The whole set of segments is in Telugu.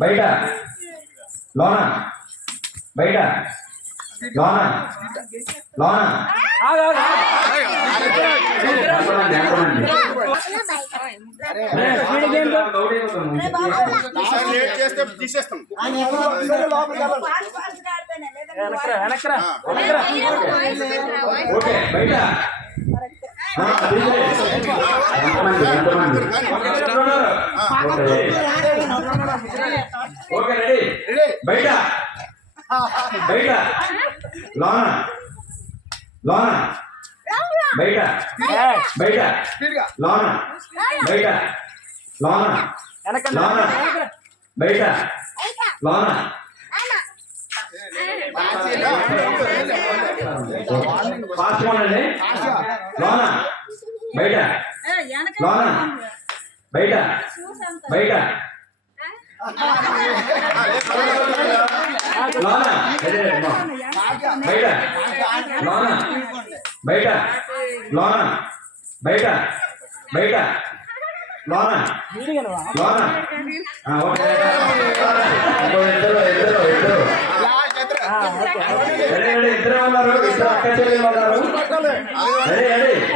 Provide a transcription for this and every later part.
బయట లోన బయట లోన లోన తీసేస్తాం. ఓకే బయట ఓకే రెడీ బయట బయట లోన లోన బయట బయట లోన బయట లోన లోన బయట లోన ఫాస్ట్ అండి లోన బయట లోన బయట బయట లోన బయట లోన బయట లోన బయట బయట లోన లోన ఇద్దరు ఉన్నారు ఇద్దరు అక్క చెల్లెలు ఉన్నారు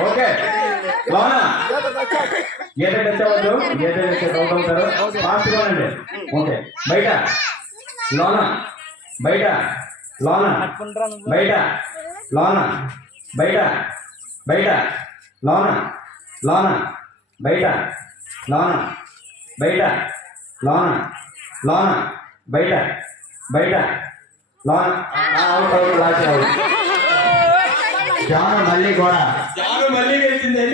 ఓకే లోన గేట్ తెచ్చవద్దు గేట్ అవుతారు ఫాస్ట్ గా అండి ఓకే బయట లోన బయట లోన బయట లోన బయట బయట లోన లోన బయట లోన బయట లోన లోన బయట బయట లోన జాను మళ్ళీ కూడా జాను మళ్ళీ వేసింది